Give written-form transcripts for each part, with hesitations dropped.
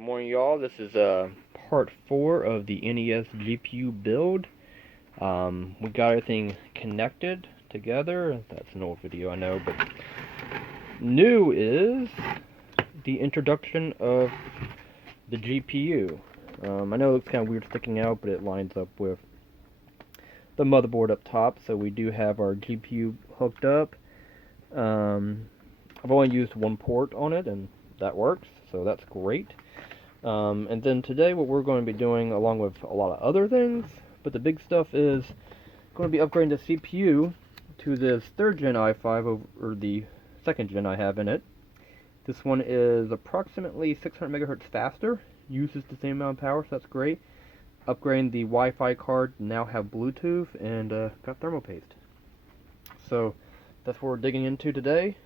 Good morning, y'all. This is part 4 of the NES GPU build. We got everything connected together. That's an old video, I know, but new is the introduction of the GPU. I know it's kind of weird sticking out, but it lines up with the motherboard up top, so we do have our GPU hooked up. I've only used one port on it, and that works, so that's great. And then today what we're going to be doing, along with a lot of other things, but the big stuff is going to be upgrading the CPU to this 3rd gen i5 over the 2nd gen I have in it. This one is approximately 600 megahertz faster, uses the same amount of power, so that's great. Upgrading the Wi-Fi card, now have Bluetooth, and got thermal paste. So that's what we're digging into today.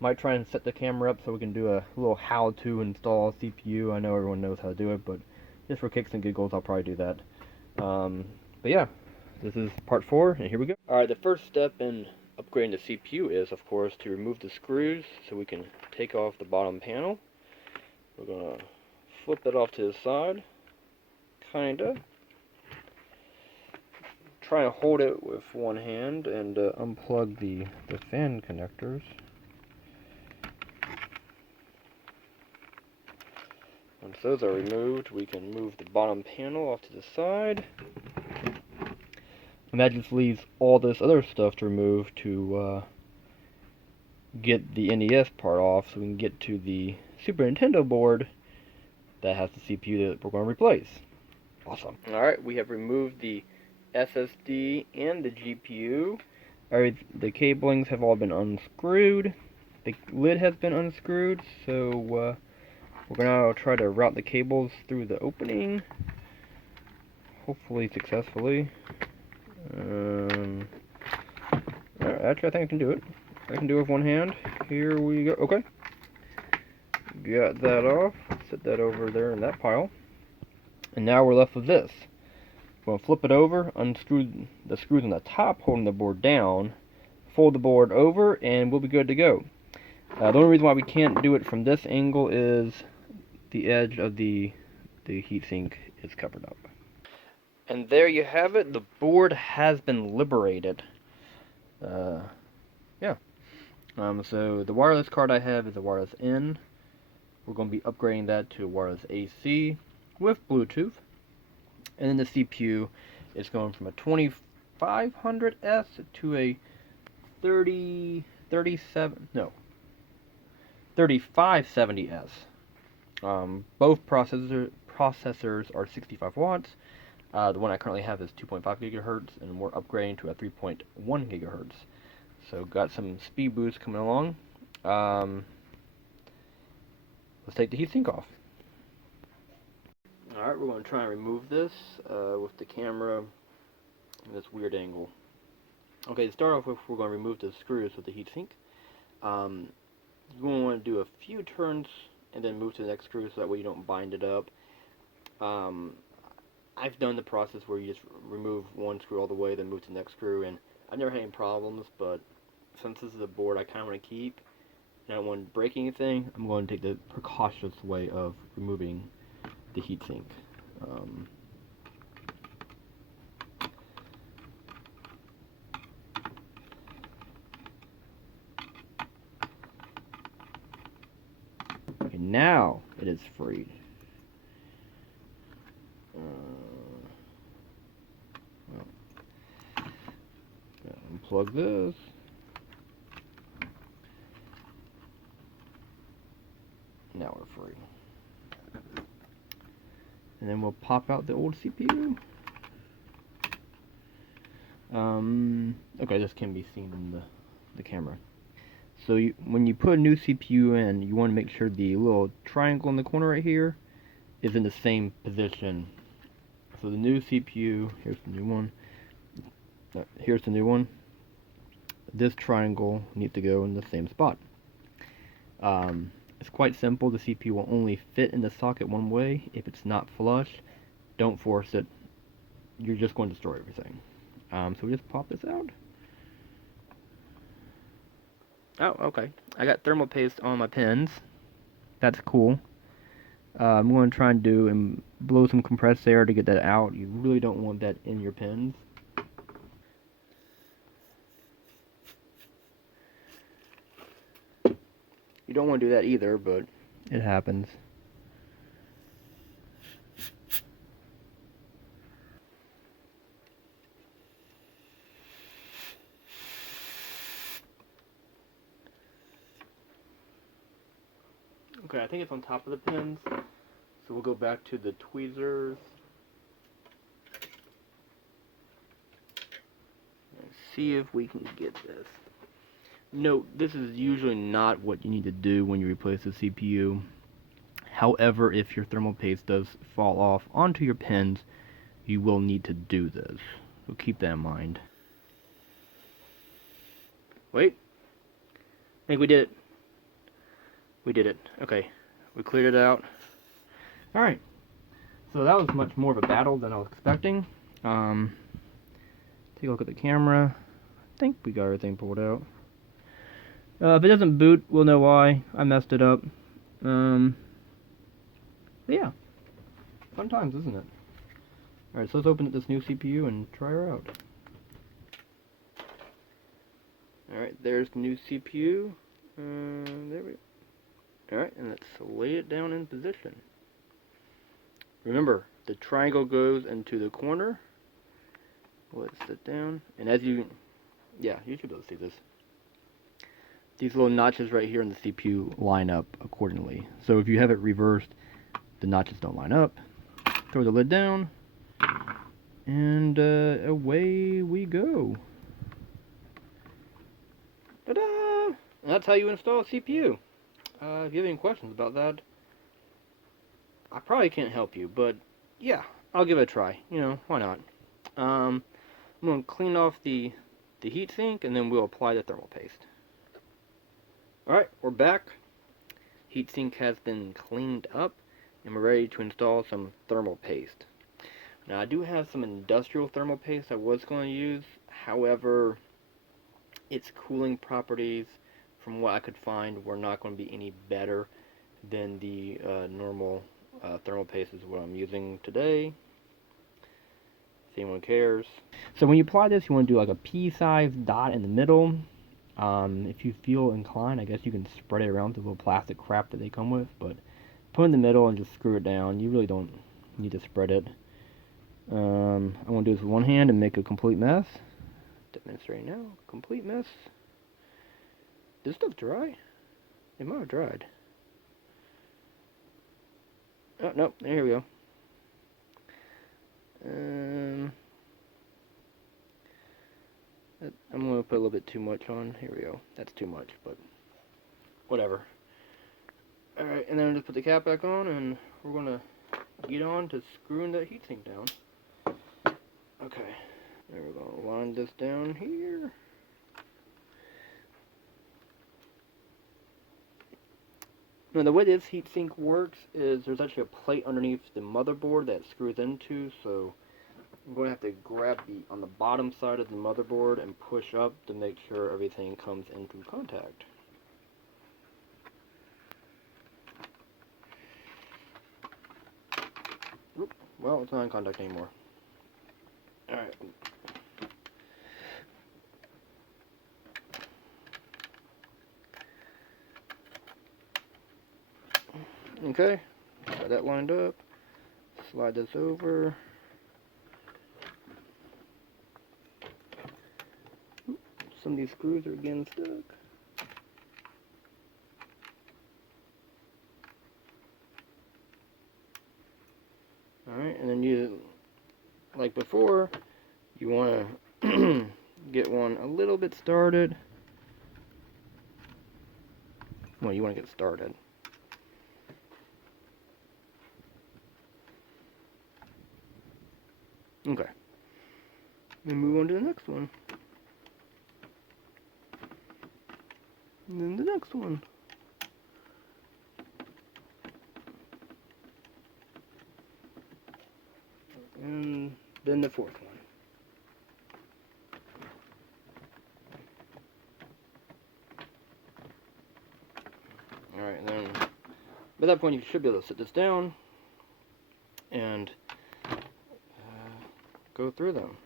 Might try and set the camera up so we can do a little how to install CPU. I know everyone knows how to do it, but just for kicks and giggles, I'll probably do that. But yeah, this is part 4, and here we go. Alright, the first step in upgrading the CPU is, of course, to remove the screws so we can take off the bottom panel. We're going to flip that off to the side, kinda. Try and hold it with one hand and unplug the fan connectors. Once those are removed, we can move the bottom panel off to the side. And that just leaves all this other stuff to remove to get the NES part off so we can get to the Super Nintendo board that has the CPU that we're going to replace. Awesome. Alright, we have removed the SSD and the GPU. Alright, the cablings have all been unscrewed. The lid has been unscrewed, so we're going to try to route the cables through the opening, hopefully successfully. Actually, I think I can do it. I can do it with one hand. Here we go. Okay. Got that off. Set that over there in that pile. And now we're left with this. We're going to flip it over, unscrew the screws on the top holding the board down, fold the board over, and we'll be good to go. The only reason why we can't do it from this angle is the edge of the heatsink is covered up. And there you have it. The board has been liberated. Yeah. So the wireless card I have is a wireless in. We're going to be upgrading that to wireless AC with Bluetooth. And then the CPU is going from a 2500S to a 3570S. Both processors are 65 watts. The one I currently have is 2.5 gigahertz, and we're upgrading to a 3.1 gigahertz. So got some speed boost coming along. Let's take the heatsink off. Alright, we're going to try and remove this with the camera in this weird angle. Okay, to start off with, we're going to remove the screws with the heatsink. You're going to want to do a few turns and then move to the next screw so that way you don't bind it up. I've done the process where you just remove one screw all the way, then move to the next screw, and I've never had any problems, but since this is a board I kind of want to keep, and I don't want to break anything, I'm going to take the precautious way of removing the heatsink. Okay, now it is free. Unplug this. Now we're free. And then we'll pop out the old CPU. Okay, this can be seen in the camera. So when you put a new CPU in, you want to make sure the little triangle in the corner right here is in the same position. So the new CPU, here's the new one. Here's the new one. This triangle needs to go in the same spot. It's quite simple. The CPU will only fit in the socket one way. If it's not flush, don't force it. You're just going to destroy everything. So we just pop this out. Oh, okay. I got thermal paste on my pins. That's cool. I'm going to try and blow some compressed air to get that out. You really don't want that in your pins. You don't want to do that either, but it happens. Okay, I think it's on top of the pins, so we'll go back to the tweezers. And see if we can get this. Note, this is usually not what you need to do when you replace the CPU. However, if your thermal paste does fall off onto your pins, you will need to do this. So keep that in mind. Wait. I think we did it. We did it. Okay. We cleared it out. Alright. So that was much more of a battle than I was expecting. Take a look at the camera. I think we got everything pulled out. If it doesn't boot, we'll know why. I messed it up. But yeah. Fun times, isn't it? Alright, so let's open up this new CPU and try her out. Alright, there's the new CPU. There we go. Alright, and let's lay it down in position. Remember, the triangle goes into the corner. Let's sit down. And as you should be able to see this. These little notches right here in the CPU line up accordingly. So if you have it reversed, the notches don't line up. Throw the lid down, and away we go. Ta-da! And that's how you install a CPU. If you have any questions about that, I probably can't help you, but yeah, I'll give it a try. You know, why not? I'm going to clean off the heatsink, and then we'll apply the thermal paste. Alright, we're back. Heatsink has been cleaned up, and we're ready to install some thermal paste. Now, I do have some industrial thermal paste I was going to use. However, its cooling properties, from what I could find, were not going to be any better than the normal thermal paste is what I'm using today. If anyone cares. So when you apply this, you want to do like a pea-sized dot in the middle. If you feel inclined, I guess you can spread it around the little plastic crap that they come with, but put it in the middle and just screw it down. You really don't need to spread it. I'm going to do this with one hand and make a complete mess. Demonstrate now. Complete mess. This stuff dry? It might have dried. Oh, no. Here we go. I'm going to put a little bit too much on. Here we go. That's too much, but whatever. Alright, and then just put the cap back on, and we're going to get on to screwing that heatsink down. Okay. Then we're going to line this down here. Now, the way this heatsink works is there's actually a plate underneath the motherboard that screws into, so I'm going to have to grab on the bottom side of the motherboard and push up to make sure everything comes into contact. Oop, well, it's not in contact anymore. Alright. Okay, got that lined up. Slide this over. Some of these screws are getting stuck. Alright, and then you, like before, you want to get one a little bit started. Well, you want to get started. Okay. Then move on to the next one. And then the next one. And then the fourth one. Alright, then By that point, you should be able to sit this down and go through them.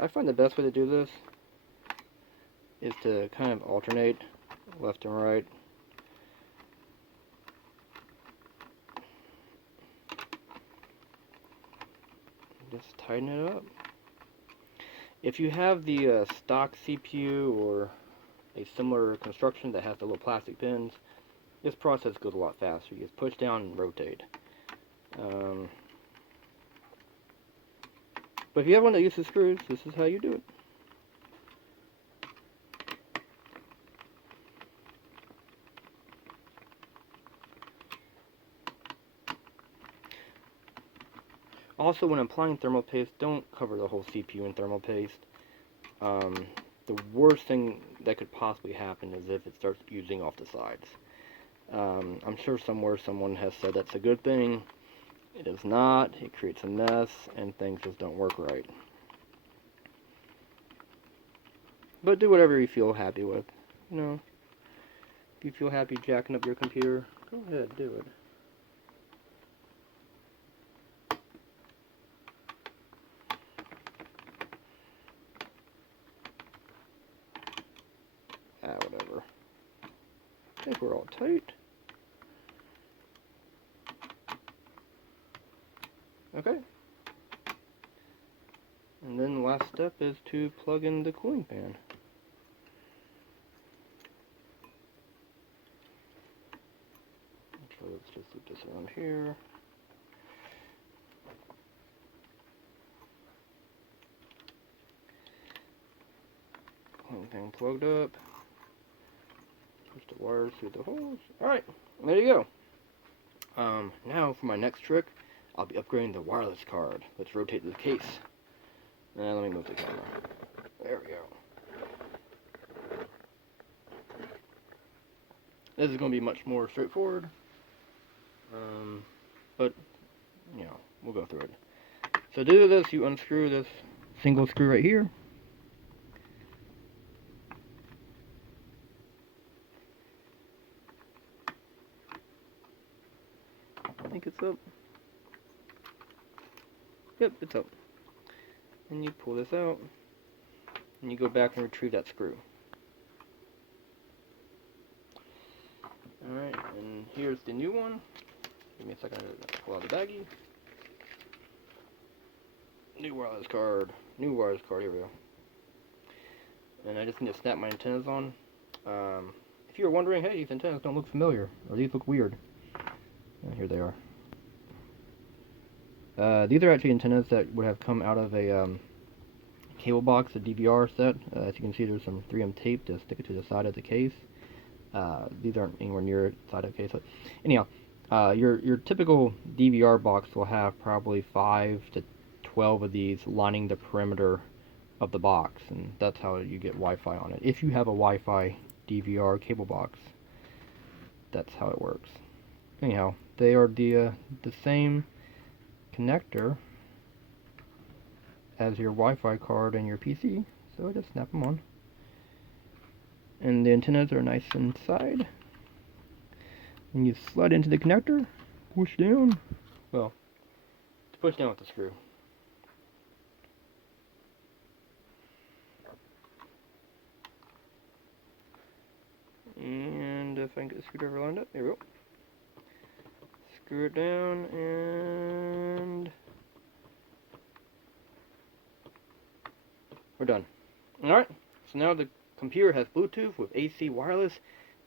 I find the best way to do this is to kind of alternate left and right. Just tighten it up. If you have the stock CPU or a similar construction that has the little plastic pins, this process goes a lot faster. You just push down and rotate. But if you have one that uses screws, this is how you do it. Also, when applying thermal paste, don't cover the whole CPU in thermal paste. The worst thing that could possibly happen is if it starts oozing off the sides. I'm sure somewhere someone has said that's a good thing. It is not. It creates a mess, and things just don't work right. But do whatever you feel happy with. You know, if you feel happy jacking up your computer, go ahead, do it. Whatever. I think we're all tight. Okay. And then the last step is to plug in the cooling fan. So let's just loop this around here. Cooling fan plugged up. Push the wires through the holes. Alright, there you go. Now for my next trick, I'll be upgrading the wireless card. Let's rotate the case. And let me move the camera. There we go. This is going to be much more straightforward. But, you know, we'll go through it. So to do this, you unscrew this single screw right here. I think it's up. Yep, it's up. And you pull this out, and you go back and retrieve that screw. Alright, and here's the new one. Give me a second to pull out the baggie. New wireless card, here we go. And I just need to snap my antennas on. If you're wondering, hey, these antennas don't look familiar, or these look weird. And here they are. These are actually antennas that would have come out of a cable box, a DVR set. As you can see, there's some 3M tape to stick it to the side of the case. These aren't anywhere near the side of the case. But anyhow, your typical DVR box will have probably 5 to 12 of these lining the perimeter of the box, and that's how you get Wi-Fi on it. If you have a Wi-Fi DVR cable box, that's how it works. Anyhow, they are the same connector as your Wi-Fi card and your PC, so I just snap them on. And the antennas are nice inside. And you slide into the connector, push down. Well, to push down with the screw. And if I can get the screwdriver lined up, there we go. Screw it down and we're done. Alright, so now the computer has Bluetooth with AC wireless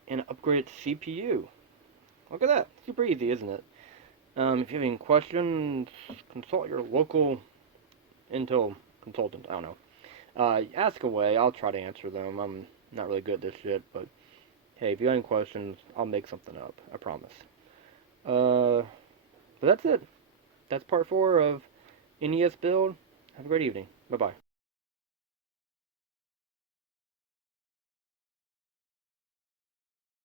and an upgraded CPU. Look at that. Super easy, isn't it? If you have any questions, consult your local Intel consultant. I don't know. Ask away. I'll try to answer them. I'm not really good at this shit, but hey, if you have any questions, I'll make something up. I promise. But that's it. That's part 4 of NES build. Have a great evening. Bye-bye.